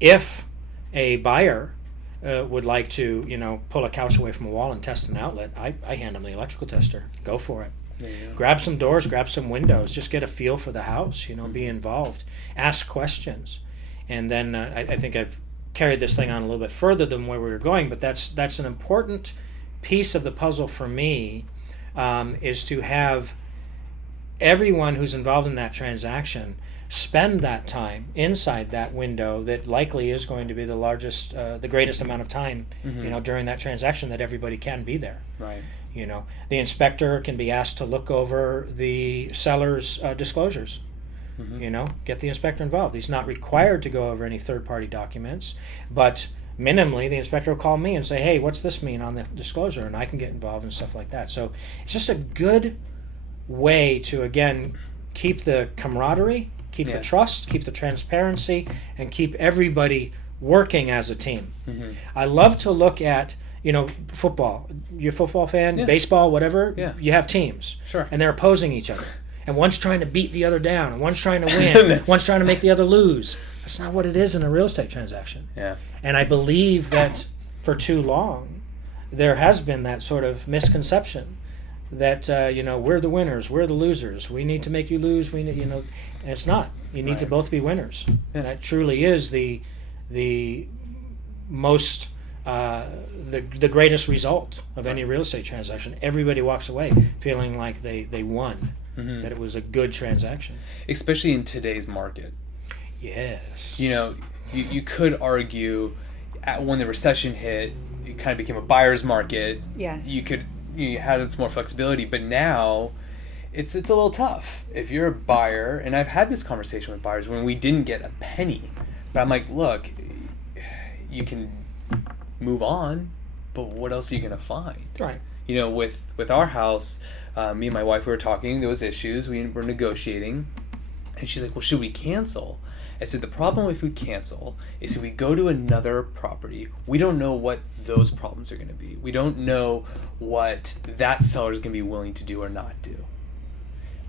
If a buyer would like to, pull a couch away from a wall and test an outlet, I hand them the electrical tester. Go for it. Grab some doors, grab some windows, just get a feel for the house, be involved, ask questions. And then I think I've carried this thing on a little bit further than where we were going, but that's an important piece of the puzzle for me, is to have everyone who's involved in that transaction spend that time inside that window that likely is going to be the greatest amount of time, during that transaction that everybody can be there. Right. The inspector can be asked to look over the seller's disclosures. Get the inspector involved. He's not required to go over any third-party documents, but minimally the inspector will call me and say, hey, what's this mean on the disclosure? And I can get involved and stuff like that. So it's just a good way to, again, keep the camaraderie, keep the trust, keep the transparency, and keep everybody working as a team. I love to look at, football. You're a football fan, baseball, whatever, you have teams. Sure. And they're opposing each other. And one's trying to beat the other down, and one's trying to win, one's trying to make the other lose. That's not what it is in a real estate transaction. Yeah. And I believe that for too long, there has been that sort of misconception that, we're the winners, we're the losers, we need to make you lose, and it's not. You need to both be winners. Yeah. That truly is the most, the greatest result of any real estate transaction. Everybody walks away feeling like they won. That it was a good transaction. Especially in today's market. Yes. You could argue when the recession hit, it kind of became a buyer's market. Yes. You had some more flexibility, but now it's a little tough. If you're a buyer, and I've had this conversation with buyers when we didn't get a penny, but I'm like, look, you can move on, but what else are you going to find? Right. With our house, me and my wife, we were talking, there was issues, we were negotiating, and she's like, well, should we cancel? I said, the problem if we cancel is if we go to another property, we don't know what those problems are going to be. We don't know what that seller is going to be willing to do or not do.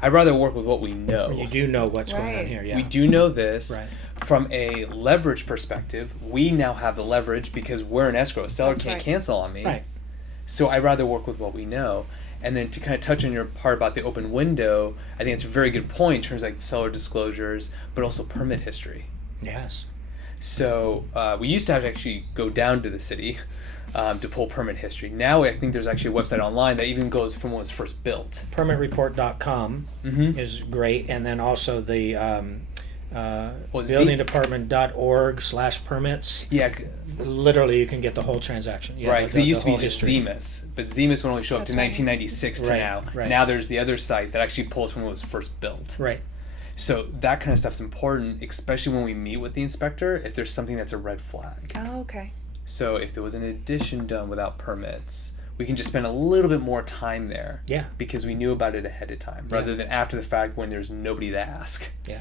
I'd rather work with what we know. You do know what's going on here, yeah. We do know this. Right. From a leverage perspective, we now have the leverage because we're an escrow. A seller That's can't right. cancel on me. Right. So I'd rather work with what we know. And then to kind of touch on your part about the open window, I think it's a very good point in terms of like seller disclosures, but also permit history. Yes. So we used to have to actually go down to the city to pull permit history. Now I think there's actually a website online that even goes from when it was first built. Permitreport.com is great, and then also the Well, buildingdepartment.org/permits. Yeah. Literally, you can get the whole transaction. Yeah, right, because it used to be whole just history. Zemus, but Zemus would only show up That's to right. 1996 to Right, now. right. Now there's the other site that actually pulls from when it was first built. Right. So that kind of stuff's important, especially when we meet with the inspector, if there's something that's a red flag. Oh, okay. So if there was an addition done without permits, we can just spend a little bit more time there. Yeah. Because we knew about it ahead of time, rather than after the fact when there's nobody to ask. Yeah.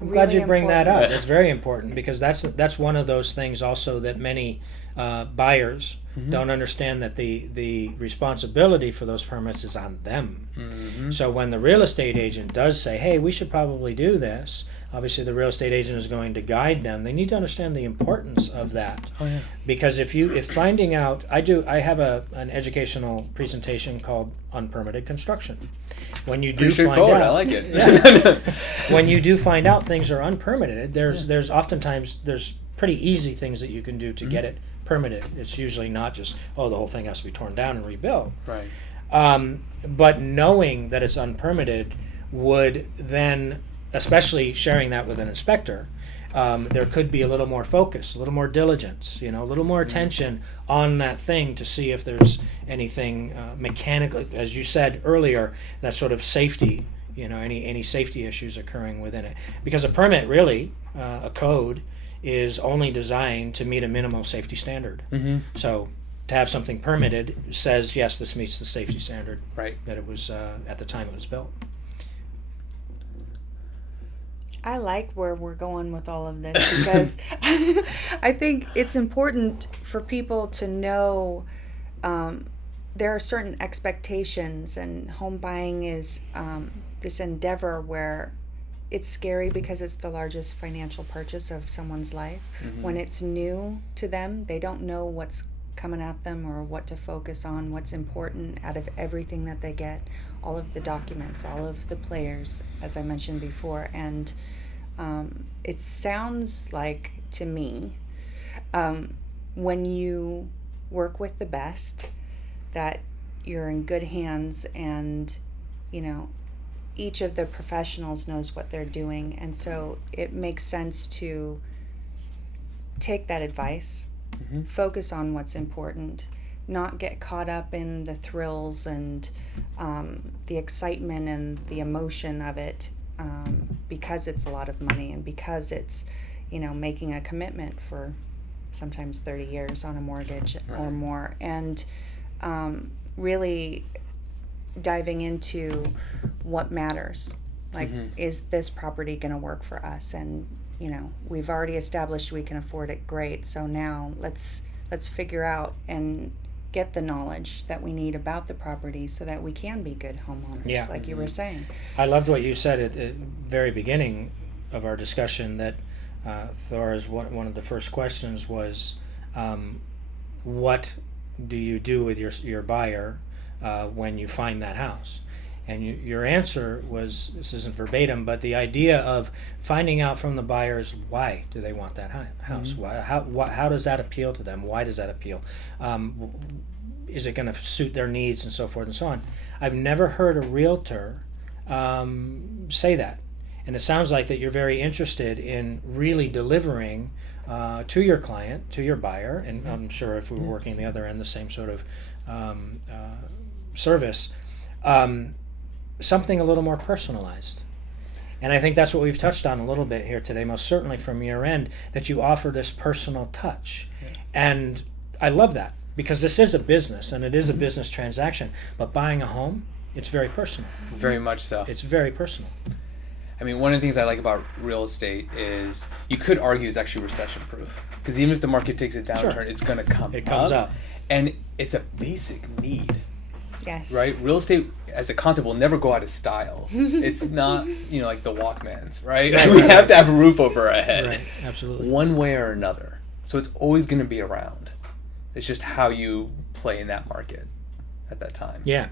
I'm glad you bring that up. That's very important, because that's one of those things also that many buyers don't understand, that the responsibility for those permits is on them. So when the real estate agent does say, hey, we should probably do this, obviously the real estate agent is going to guide them. They need to understand the importance of that. Oh, yeah. Because if finding out, I have an educational presentation called Unpermitted Construction. When you do Pretty find straightforward. out, I like it. when you do find out things are unpermitted, there's oftentimes pretty easy things that you can do to get it permitted. It's usually not just, the whole thing has to be torn down and rebuilt. Right. But knowing that it's unpermitted would then, especially sharing that with an inspector, there could be a little more focus, a little more diligence, a little more attention on that thing to see if there's anything mechanically, as you said earlier, that sort of safety, any safety issues occurring within it. Because a permit, really, a code, is only designed to meet a minimal safety standard. So to have something permitted says, yes, this meets the safety standard that it was at the time it was built. I like where we're going with all of this, because I think it's important for people to know there are certain expectations, and home buying is this endeavor where it's scary because it's the largest financial purchase of someone's life. When it's new to them, they don't know what's coming at them or what to focus on, what's important out of everything that they get, all of the documents, all of the players, as I mentioned before. And it sounds like, to me, when you work with the best, that you're in good hands, and each of the professionals knows what they're doing. And so it makes sense to take that advice, focus on what's important, not get caught up in the thrills and the excitement and the emotion of it, because it's a lot of money, and because it's making a commitment for sometimes 30 years on a mortgage or more, and really diving into what matters. Like, is this property going to work for us? And we've already established we can afford it. Great. So now let's figure out and get the knowledge that we need about the property so that we can be good homeowners, like you were saying. I loved what you said at the very beginning of our discussion, that Thora's one of the first questions was, what do you do with your buyer when you find that house? And your answer was, this isn't verbatim, but the idea of finding out from the buyers, why do they want that house? How does that appeal to them? Why does that appeal? Is it going to suit their needs, and so forth and so on? I've never heard a realtor say that. And it sounds like that you're very interested in really delivering to your client, to your buyer, and I'm sure if we were working the other end, the same sort of service, something a little more personalized. And I think that's what we've touched on a little bit here today, most certainly from your end, that you offer this personal touch. And I love that, because this is a business, and it is a business transaction, but buying a home, it's very personal. Very much so. It's very personal. I mean, one of the things I like about real estate is you could argue it's actually recession-proof, because even if the market takes a downturn, it's going to come It comes up. And it's a basic need. Yes. Right? Real estate as a concept will never go out of style. It's not, like the Walkmans, right? We have to have a roof over our head. Right, absolutely. One way or another. So it's always going to be around. It's just how you play in that market at that time. Yeah.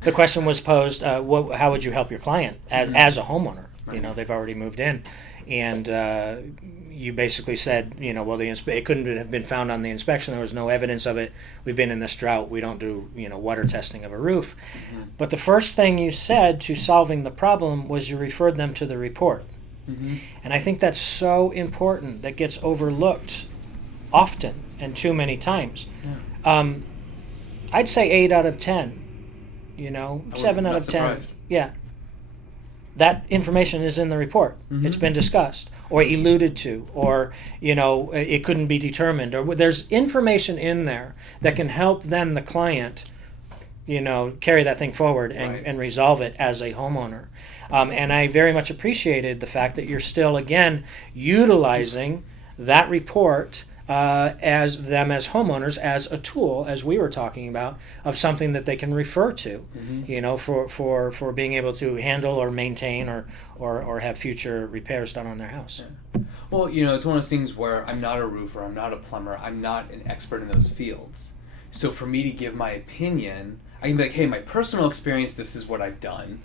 The question was posed, how would you help your client as a homeowner? Right. They've already moved in. And you basically said, it couldn't have been found on the inspection. There was no evidence of it. We've been in this drought. We don't do, water testing of a roof. But the first thing you said to solving the problem was you referred them to the report. And I think that's so important. That gets overlooked often and too many times. I'd say 8 out of 10, 7 out of 10. Surprised. Yeah. that information is in the report. It's been discussed or alluded to, or it couldn't be determined, or there's information in there that can help then the client carry that thing forward and resolve it as a homeowner. And I very much appreciated the fact that you're still again utilizing that report as homeowners, as a tool, as we were talking about, of something that they can refer to, for being able to handle or maintain or have future repairs done on their house. Yeah. Well, it's one of those things where I'm not a roofer, I'm not a plumber, I'm not an expert in those fields. So for me to give my opinion, I can be like, hey, my personal experience, this is what I've done.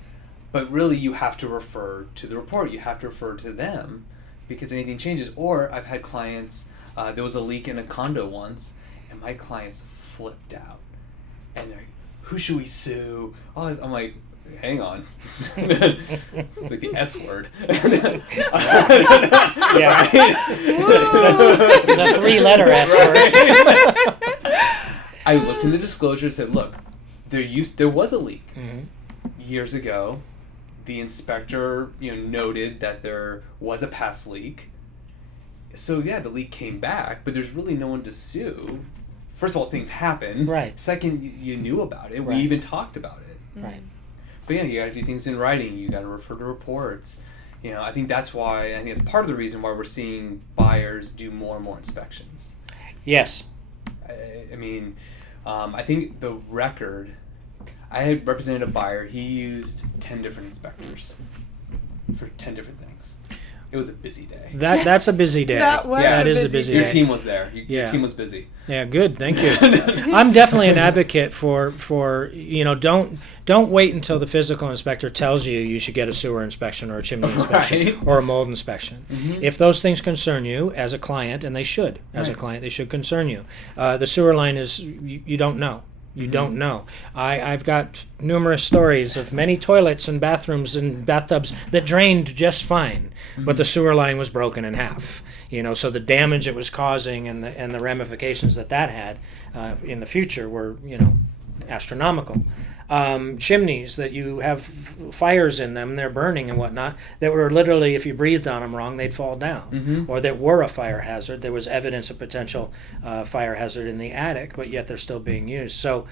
But really, you have to refer to the report. You have to refer to them because anything changes. Or I've had clients, there was a leak in a condo once, and my clients flipped out. And they're like, who should we sue? Oh, I'm like, hang on. Like the S word. Yeah. The 3-letter S word. I looked in the disclosure and said, look, there was a leak years ago. The inspector, noted that there was a past leak. So yeah, the leak came back, but there's really no one to sue. First of all, things happen. Right. Second, you knew about it. Right. We even talked about it. Right. But yeah, you got to do things in writing. You got to refer to reports. I think that's why. I think it's part of the reason why we're seeing buyers do more and more inspections. Yes. I mean, I think the record. I had represented a buyer. He used 10 different inspectors for 10 different things. It was a busy day. That's a busy day. That is a busy day. Your team was there. Your team was busy. Yeah, good. Thank you. I'm definitely an advocate for don't wait until the physical inspector tells you should get a sewer inspection or a chimney inspection or a mold inspection. If those things concern you as a client, and they should, as a client, they should concern you. The sewer line is, you don't know. You don't know. I've got numerous stories of many toilets and bathrooms and bathtubs that drained just fine, but the sewer line was broken in half. So the damage it was causing and the ramifications that had in the future were astronomical. Chimneys that you have fires in them, they're burning and whatnot, that were literally, if you breathed on them wrong, they'd fall down, or that were a fire hazard. There was evidence of potential fire hazard in the attic, but yet they're still being used. So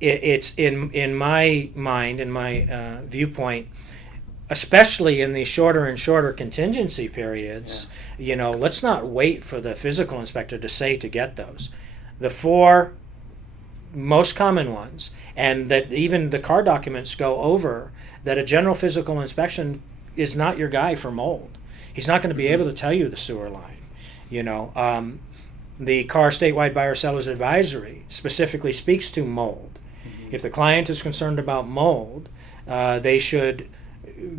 it's in my mind, in my viewpoint, especially in these shorter and shorter contingency periods, let's not wait for the physical inspector to say to get those. The 4 most common ones, and that even the car documents go over, that a general physical inspection is not your guy for mold. He's not going to be able to tell you the sewer line. The car statewide buyer seller's advisory specifically speaks to mold. If the client is concerned about mold, they should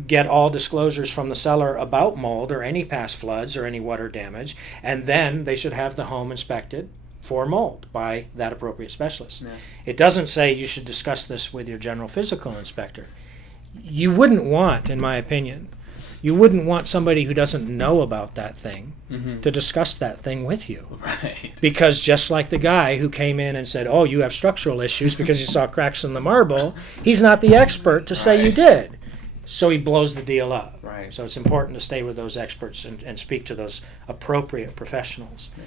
get all disclosures from the seller about mold or any past floods or any water damage, and then they should have the home inspected for mold by that appropriate specialist. Yeah. It doesn't say you should discuss this with your general physical inspector. You wouldn't want, in my opinion, somebody who doesn't know about that thing to discuss that thing with you. Right. Because just like the guy who came in and said, oh, you have structural issues because you saw cracks in the marble, he's not the expert to say you did. So he blows the deal up. Right. So it's important to stay with those experts and speak to those appropriate professionals. Yeah.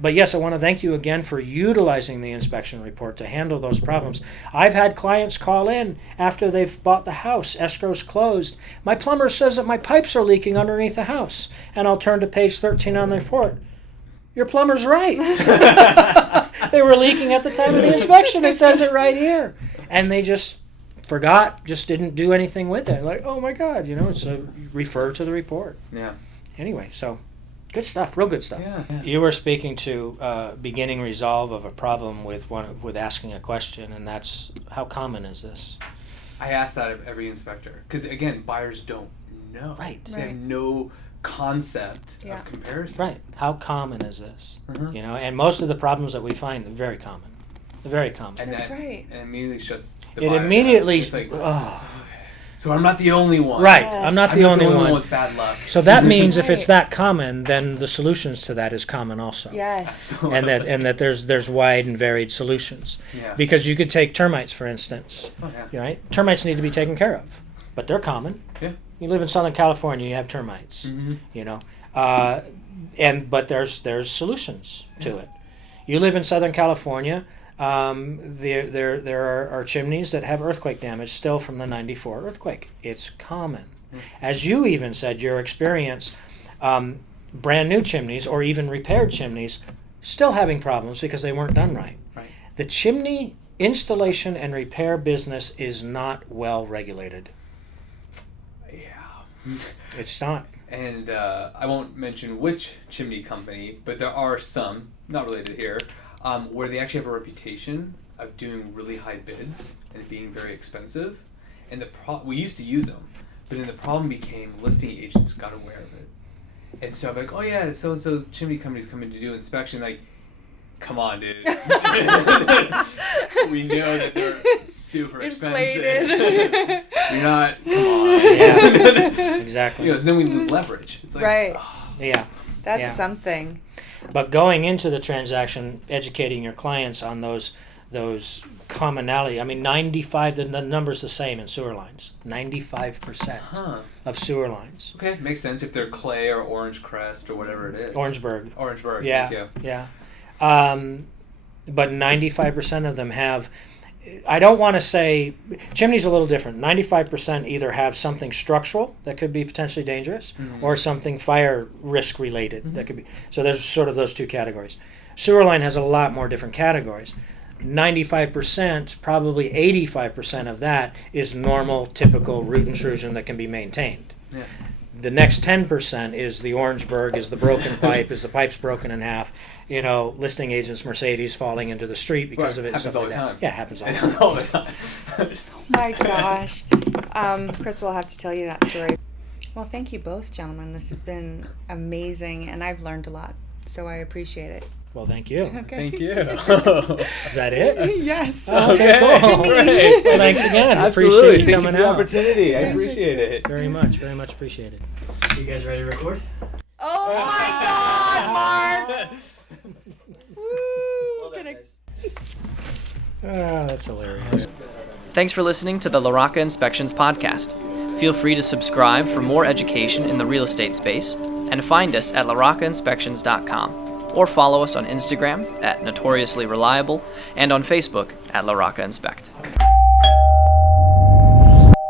But yes, I want to thank you again for utilizing the inspection report to handle those problems. I've had clients call in after they've bought the house, escrow's closed. My plumber says that my pipes are leaking underneath the house. And I'll turn to page 13 on the report. Your plumber's right. They were leaking at the time of the inspection. It says it right here. And they just forgot, just didn't do anything with it. Like, oh my God, it's refer to the report. Yeah. Anyway, so good stuff, real good stuff. Yeah. You were speaking to beginning resolve of a problem with asking a question, and that's, how common is this? I ask that of every inspector because again, buyers don't know. Right. They have no concept of comparison. Right. How common is this? And most of the problems that we find are very common. They're very common. And that's right. And immediately shuts the buyer down. It's like, so I'm not the only one. Right. Yes. I'm not the only one with bad luck. So that means if it's that common, then the solutions to that is common also. Yes. And that there's wide and varied solutions. Yeah. Because you could take termites, for instance. Oh, yeah. Right? Termites need to be taken care of, but they're common. Yeah. You live in Southern California, you have termites. You know, but there's solutions to it. You live in Southern California. There are chimneys that have earthquake damage still from the '94 earthquake. It's common. As you even said, your experience, brand new chimneys or even repaired chimneys still having problems because they weren't done right. The chimney installation and repair business is not well regulated. Yeah. It's not. And I won't mention which chimney company, but there are some, not related here, where they actually have a reputation of doing really high bids and being very expensive. And we used to use them, but then the problem became listing agents got aware of it. And so I'm like, oh yeah, so-and-so chimney company's coming to do inspection. Like, come on, dude. We know that they're super expensive. You're not, come on. Yeah, exactly. You know, so then we lose leverage. It's like, Right. Yeah. That's something. But going into the transaction, educating your clients on those commonality. I mean, 95. The number's the same in sewer lines. 95% of sewer lines. Okay, makes sense if they're clay or orange crest or whatever it is. Orangeburg. Yeah. Thank you. Yeah. But 95% of them have. I don't want to say chimney's a little different. 95% either have something structural that could be potentially dangerous, or something fire risk related that could be. So there's sort of those two categories. Sewer line has a lot more different categories. 95%, probably 85% of that is normal, typical root intrusion that can be maintained. Yeah. The next 10% is the Orangeburg, is the broken pipe, is the pipe's broken in half. You know, listing agents, Mercedes falling into the street because of it. Happens all the time. Yeah, happens all the time. Oh my gosh. Chris will have to tell you that story. Well, thank you both, gentlemen. This has been amazing, and I've learned a lot, so I appreciate it. Well, thank you. Okay. Thank you. Is that it? Yes. Okay, cool. Great. Well, thanks again. Absolutely. Appreciate you Thank coming you for the out. opportunity. I appreciate it. Very much appreciate it. You guys ready to record? Oh my God, Mark! Woo! Well done, Gonna- guys. That's hilarious. Thanks for listening to the LaRocca Inspections podcast. Feel free to subscribe for more education in the real estate space, and find us at laroccainspections.com, or follow us on Instagram at Notoriously Reliable and on Facebook at LaRocca Inspect.